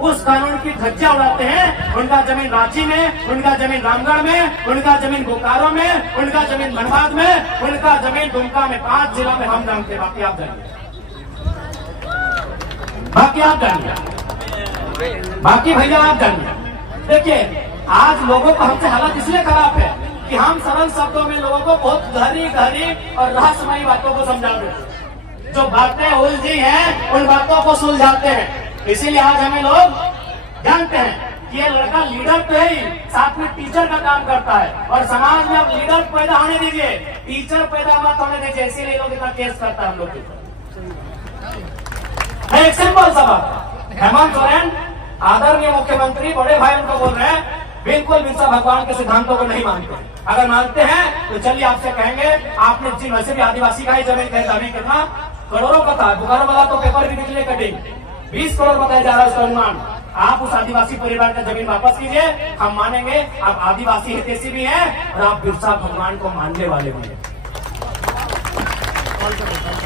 उस कानून की धज्जियां उड़ाते हैं। उनका जमीन रांची में, उनका जमीन रामगढ़ में, उनका जमीन बोकारो में, उनका जमीन धनबाद में, उनका जमीन दुमका में, 5 जिला में हम जानते हैं। बाकी आप जानिए, बाकी भैया आप जानिए। देखिए आज लोगों का हमसे हालत इसलिए खराब है कि हम सरल शब्दों में लोगों को बहुत गहरी गहरी और रहस्यमयी बातों को समझा देते। जो बातें उलझी हैं उन बातों को सुलझाते हैं। इसीलिए आज हमें लोग जानते हैं कि ये लड़का लीडर तो है ही, साथ में टीचर का काम करता है। और समाज में अब लीडर पैदा होने दीजिए, टीचर पैदा मत होने दीजिए। इसीलिए लोग इतना केस करता है हम लोग। एक सिंपल सा बात, हेमंत सोरेन आदरणीय मुख्यमंत्री बड़े भाई उनको बोल रहे हैं बिल्कुल बिरसा भगवान के सिद्धांतों को नहीं मानते। अगर मानते हैं तो चलिए आपसे कहेंगे, आपने जिन वैसे भी आदिवासी का ही जमीन कहे दावी करना करोड़ों का था, बोकारो वाला तो पेपर भी निकले कटिंग 20 करोड़ बताया जा रहा है उसका अनुमान। आप उस आदिवासी परिवार का जमीन वापस कीजिए, हम मानेंगे आप आदिवासी हितैषी भी हैं और आप बिरसा भगवान को मानने वाले भी हैं।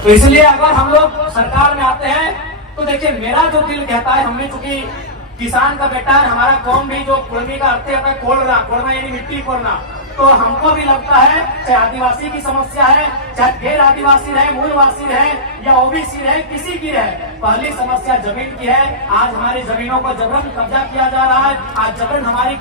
तो इसलिए अगर हम लोग सरकार में आते हैं तो देखिए मेरा जो दिल कहता है, हमने चूंकि किसान का बेटा है, हमारा कौम भी जो कुर्मी का अर्थ है कोड़ना यानी मिट्टी कोड़ना, तो हमको भी लगता है चाहे आदिवासी की समस्या है, चाहे गैर आदिवासी रहे, मूलवासी रहे या ओबीसी रहे, किसी की रहे, पहली समस्या जमीन की है। आज हमारी जमीनों पर जबरन कब्जा किया जा रहा है, आज जबरन हमारी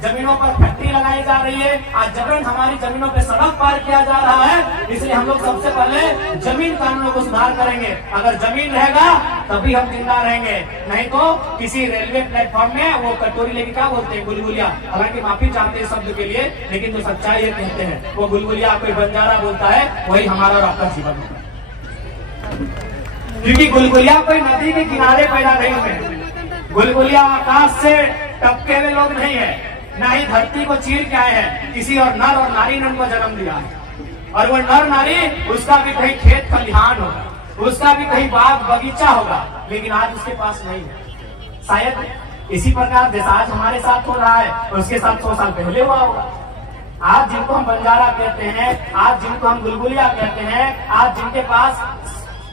जमीनों पर फैक्ट्री लगाई जा रही है, आज जबरन हमारी जमीनों पर सड़क पार किया जा रहा है। इसलिए हम लोग सबसे पहले जमीन कानूनों को सुधार करेंगे। अगर जमीन रहेगा तभी हम जिंदा रहेंगे, नहीं तो किसी रेलवे प्लेटफॉर्म में वो कटोरी लेके क्या बोलते हैं, गुलगुलिया, हालांकि माफी चाहते हैं शब्द के लिए, लेकिन जो सच्चाई है कहते हैं वो गुलगुलिया कोई बंजारा बोलता है, वही हमारा और आपका जीवन है। क्योंकि गुलगुलिया कोई नदी के किनारे पैदा नहीं है, गुलगुलिया आकाश से टपके हुए लोग नहीं है, न ही धरती को चीर के आए हैं। किसी और नर और नारी ने उनको जन्म दिया है, और वो नर नारी उसका भी कहीं खेत खलिहान होगा, उसका भी कहीं बाग बगीचा होगा, लेकिन आज उसके पास नहीं है। शायद इसी प्रकार जैसा आज हमारे साथ हो रहा है उसके साथ 100 साल पहले हुआ होगा। आज जिनको हम बंजारा कहते हैं, आज जिनको हम गुलगुलिया कहते हैं, आज जिनके पास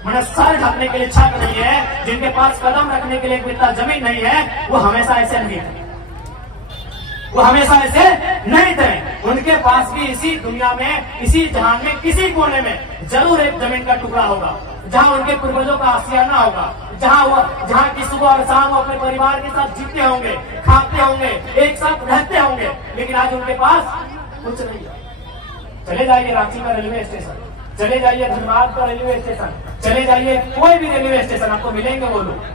मैंने सर ढकने के लिए छत नहीं है, जिनके पास कदम रखने के लिए बिल्कुल जमीन नहीं है, वो हमेशा ऐसे नहीं थे, वो हमेशा ऐसे नहीं थे। उनके पास भी इसी दुनिया में, इसी जहान में, किसी कोने में जरूर एक जमीन का टुकड़ा होगा जहां उनके पूर्वजों का आशियाना होगा, जहां की सुबह और शाम वो अपने परिवार के साथ जीते होंगे, खाते होंगे, एक साथ रहते होंगे। लेकिन आज उनके पास कुछ नहीं है। चले जाइए रांची का रेलवे स्टेशन, चले जाइए धनबाद का रेलवे स्टेशन, चले जाइए कोई भी रेलवे स्टेशन, आपको मिलेंगे वो लोग।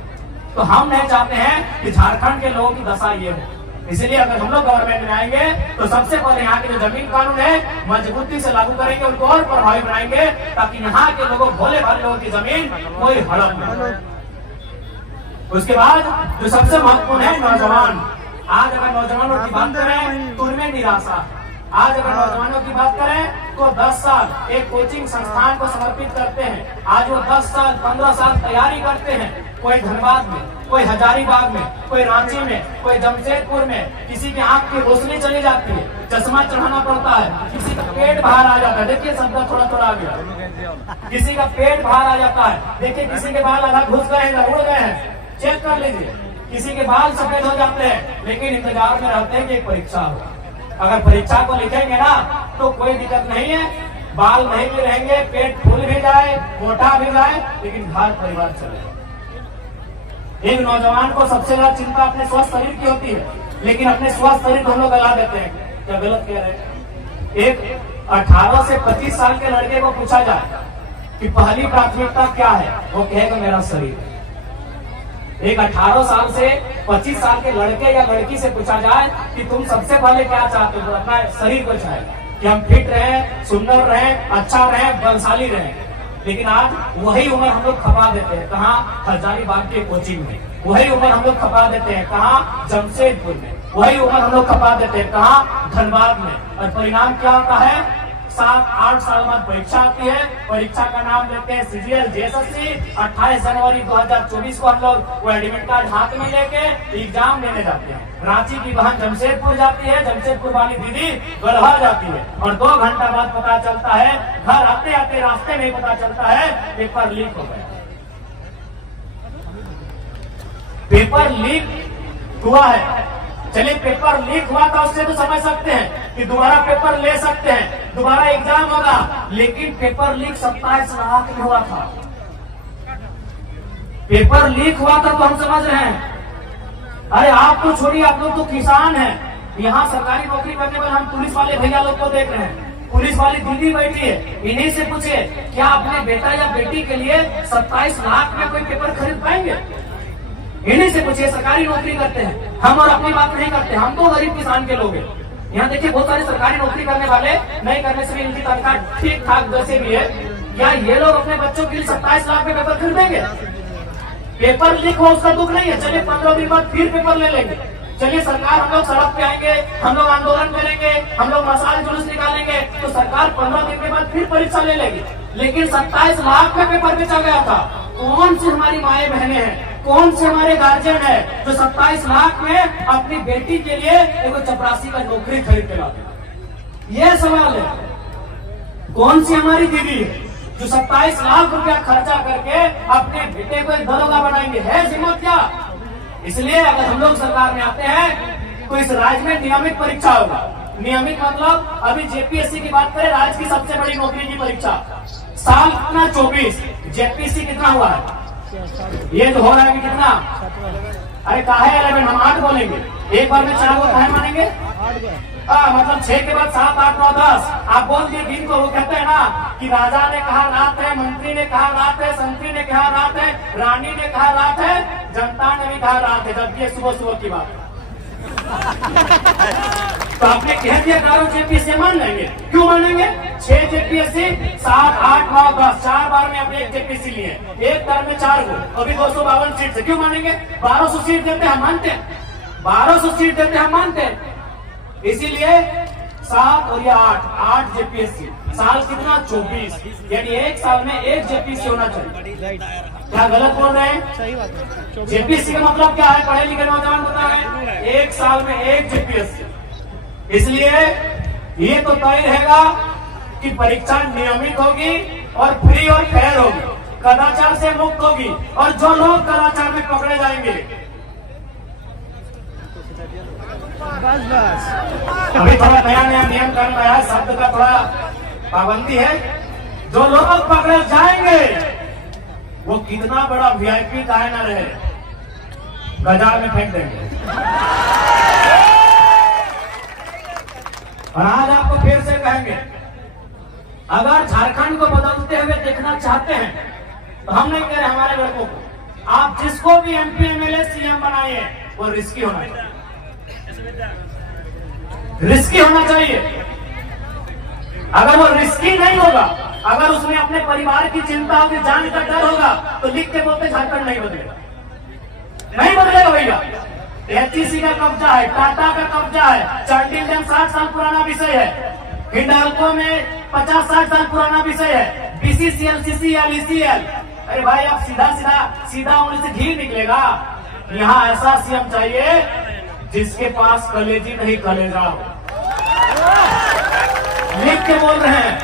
तो हम नहीं चाहते हैं कि झारखंड के लोगों की दशा ये हो। इसलिए अगर हम लोग गवर्नमेंट में आएंगे तो सबसे पहले यहाँ के जो जमीन कानून है मजबूती से लागू करेंगे, उनको और प्रभावी बनाएंगे, ताकि यहाँ के लोगों, भोले भाले लोगों की जमीन कोई हड़प नहीं। उसके बाद जो सबसे महत्वपूर्ण है नौजवान। आज अगर नौजवानों की बात करें तो उनमें निराशा। आज अगर नौजवानों की बात करें तो 10 साल एक कोचिंग संस्थान को समर्पित करते हैं। आज वो 10 साल 15 साल तैयारी करते हैं, कोई धनबाद में, कोई हजारीबाग में, कोई रांची में, कोई जमशेदपुर में। किसी की आंख की रोशनी चली जाती है, चश्मा चढ़ाना पड़ता है, किसी का पेट बाहर आ जाता है। देखिए शब्द थोड़ा थोड़ा आ गया, किसी का पेट बाहर आ जाता है। देखिए किसी के बाल आधा घुस गए हैं, उड़ गए हैं, चेक कर लीजिए। किसी के बाल सफेद हो जाते हैं, लेकिन इंतजार में रहते हैं कि एक परीक्षा हो। अगर परीक्षा को लिखेंगे ना तो कोई दिक्कत नहीं है, बाल नहीं भी रहेंगे, पेट फूल भी जाए, मोटा भी जाए, लेकिन घर परिवार चले। एक नौजवान को सबसे ज्यादा चिंता अपने स्वस्थ शरीर की होती है, लेकिन अपने स्वस्थ शरीर को हम लोग गला देते हैं। क्या गलत कह रहे हैं? एक 18 से 25 साल के लड़के को पूछा जाए कि पहली प्राथमिकता क्या है, वो कहेगा मेरा शरीर। एक 18 साल से 25 साल के लड़के या लड़की से पूछा जाए कि तुम सबसे पहले क्या चाहते हो, अपना शरीर को चाहे कि हम फिट रहे, सुंदर रहे, अच्छा रहे, बलशाली रहे। लेकिन आज वही उम्र हम लोग खपा देते हैं, कहाँ? हजारीबाग के कोचिंग में। वही उम्र हम लोग खपा देते हैं, कहाँ? जमशेदपुर में। वही उम्र हम लोग खपा देते हैं, कहाँ? धनबाद में। और परिणाम क्या होता है? 7-8 साल बाद परीक्षा आती है, परीक्षा का नाम लेते हैं सीजीएल जेएसएससी। 28 जनवरी 2024 को हम लोग वो एडमिट कार्ड हाथ में लेके एग्जाम देने जाते हैं। रांची की बहन जमशेदपुर जाती है, जमशेदपुर वाली दीदी गढ़वा जाती है, और 2 घंटा बाद पता चलता है, घर आते आते रास्ते में पता चलता है पेपर लीक हो गया। पेपर लीक हुआ है। चलिए पेपर लीक हुआ था उससे तो समझ सकते हैं कि दोबारा पेपर ले सकते हैं, दोबारा एग्जाम होगा, लेकिन पेपर लीक 27 लाख में हुआ था। पेपर लीक हुआ था तो हम समझ रहे हैं। अरे आप तो छोड़िए, आप लोग तो किसान हैं, यहाँ सरकारी नौकरी करने वाले हम पुलिस वाले भैया लोग को देख रहे हैं। पुलिस वाली दीदी बैठी है, इन्हीं से पूछे क्या अपने बेटा या बेटी के लिए 27 लाख में कोई पेपर खरीद पाएंगे? इन्हीं से पूछिए, सरकारी नौकरी करते हैं हम और अपनी बात नहीं करते, हम तो गरीब किसान के लोग हैं। यहाँ देखिए बहुत सारे सरकारी नौकरी करने वाले नहीं करने से भी इनकी तनख्वाह ठीक ठाक जैसे भी है, क्या ये लोग अपने बच्चों के लिए 27 लाख में पेपर खरीदेंगे? पेपर लीक हो उसका दुख नहीं है, चलिए 15 दिन बाद फिर पेपर ले लेंगे। चलिए सरकार, हम लोग सड़क पे आएंगे, हम लोग आंदोलन करेंगे, हम लोग मसाल जुलूस निकालेंगे, तो सरकार 15 दिन के बाद फिर परीक्षा ले लेगी। लेकिन 27 लाख में पेपर बेचा गया था। कौन सी हमारी माए बहनें हैं, कौन से हमारे गार्जियन है जो 27 लाख में अपनी बेटी के लिए एक चपरासी का नौकरी खरीद के लाते? ये सवाल है। कौन सी हमारी दीदी है जो 27 लाख रुपया खर्चा करके अपने बेटे को एक दरोगा बनाएंगे? है हिम्मत क्या? इसलिए अगर हम लोग सरकार में आते हैं तो इस राज्य में नियमित परीक्षा होगा। नियमित मतलब अभी जेपीएससी की बात करें, राज्य की सबसे बड़ी नौकरी की परीक्षा, साल कितना 24, जेपीएससी कितना हुआ है? ये जो हो रहा है कितना? अरे काहे 11, हम 8 बोलेंगे, एक बार में 4 को काहे मानेंगे? मतलब 6 के बाद 7, 8, 9, 10 आप बोल दिए दिन को। वो कहते हैं ना कि राजा ने कहा रात है, मंत्री ने कहा रात है, संतरी ने कहा रात है, रानी ने कहा रात है, जनता ने भी कहा रात है, जबकि सुबह सुबह की बात है। तो आपने कह दिया चारों जेपीएससी मान लेंगे, क्यों मानेंगे? 6 जेपीएससी, 7, 8, 9, 10 4 बार में आपने एक जेपीएससी लिए, एक बार में 4 को, अभी 252 सीट से क्यों मानेंगे? 1200 सीट देते हम मानते हैं, 1200 सीट देते हम मानते हैं। इसीलिए 7 और ये 8 जेपीएससी, साल कितना 24, यानी एक साल में एक जेपीएससी होना चाहिए। क्या गलत बोल रहे हैं? सही बात है। जेपीएससी का मतलब क्या है? पढ़े लिखे नौजवान बता रहे हैं, एक साल में एक जेपीएससी। इसलिए ये तो तय रहेगा कि परीक्षा नियमित होगी और फ्री और फेयर होगी, कदाचार से मुक्त होगी, और जो लोग कदाचार में पकड़े जाएंगे, बस अभी थोड़ा नया नया नियम कानून आया, शब्द का थोड़ा पाबंदी है, जो लोग पकड़े जाएंगे वो कितना बड़ा वीआईपी काहे ना रहे, बाजार में फेंक देंगे। और आज आपको फिर से कहेंगे, अगर झारखंड को बदलते हुए देखना चाहते हैं तो हम नहीं कह रहे हमारे लड़कों को, आप जिसको भी एमपी एमएलए सीएम बनाइए वो रिस्की होना चाहिए, रिस्की होना चाहिए। अगर वो रिस्की नहीं होगा, अगर उसमें अपने परिवार की चिंता होगी, जान का डर होगा, तो लिख के बोलते झारखंड नहीं बदलेगा, नहीं बदलेगा भैया। एचईसी का कब्जा है, टाटा का कब्जा है, चार्टिंग डैम 60 साल पुराना विषय है, हिंडाल्को में 50-60 साल पुराना विषय है, बीसीसीएल, सीसीएल, ईसीएल। अरे भाई आप सीधा उंगली से घी निकलेगा। यहाँ ऐसा सीएम चाहिए जिसके पास कलेजी नहीं कलेजा हो। लिख के बोल रहे हैं,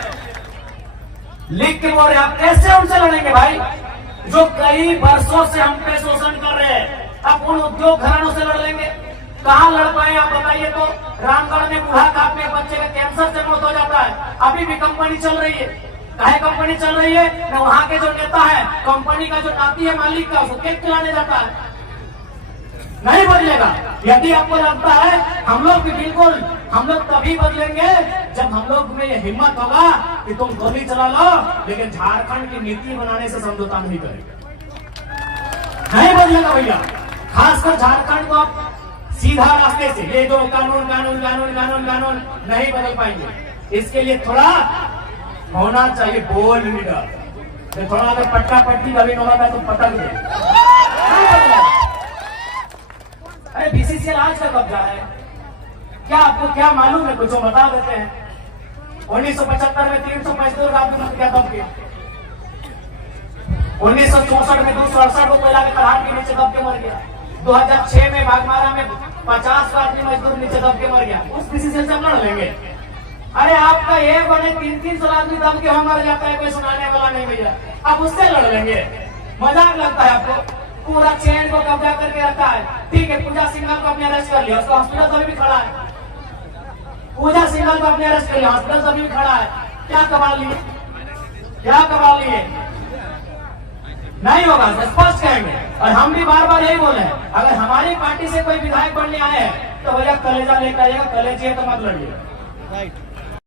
लिख के बोल रहे हैं, आप कैसे उनसे लड़ेंगे भाई जो कई वर्षों से हम पे शोषण कर रहे हैं? आप उन उद्योग घरानों से लड़ लेंगे? कहां लड़ पाए आप बताइए तो? रामगढ़ में बूढ़ा काट में बच्चे का कैंसर से मौत हो जाता है, अभी भी कंपनी चल रही है। काहे कंपनी चल रही है? न वहां के जो नेता है, कंपनी का जो नाती है मालिक का, उसको केक खिलाने जाता है। नहीं बदलेगा। यदि आपको लगता है हम लोग भी बिल्कुल, हम लोग तभी बदलेंगे जब हम लोग में ये हिम्मत होगा कि तुम गोली चला लो, लेकिन झारखंड की नीति बनाने से समझौता नहीं करेंगे। नहीं बदलेगा भैया। खासकर झारखंड को आप सीधा रास्ते से, ये जो कानून कानून कानून कानून कानून नहीं बदल पाएंगे। इसके लिए थोड़ा होना चाहिए बोल्ड लीडर। थोड़ा अगर पट्टा पट्टी कभी न होगा तो पटक दे। अरे बीसीसीएल आज का कब्जा है, क्या आपको क्या मालूम है? कुछ बता देते हैं। 1975 में 300 मजदूर आत्महत्या किया दब के, 1964 में 268 को कोयला के कड़ाहट के नीचे दब के मर गया, 2006 में बागमारा में 50 आदमी मजदूर नीचे दब के मर गया। उस बीसीसीएल से हम लड़ लेंगे? अरे आपका ये बने 300 आदमी दब के मर जाता है, कोई सुनाने वाला नहीं भैया, आप उससे लड़ लेंगे? मजाक लगता है आपको? पूरा चेन को कब्जा करके रखा है। ठीक है, पूजा सिंघल को अपने अरेस्ट कर लिया, उसका हॉस्पिटल तो अभी भी खड़ा है। पूजा सिंघल को अपने अरेस्ट कर लिया, हॉस्पिटल तो अभी भी खड़ा है। क्या कमाल लिए, क्या कमाल लिए? नहीं होगा, स्पष्ट कहेंगे। और हम भी बार बार यही बोले, अगर हमारी पार्टी से कोई विधायक बनने आए हैं तो भैया कलेजा लेकर आइएगा, कलेजिए तो मत लड़िए।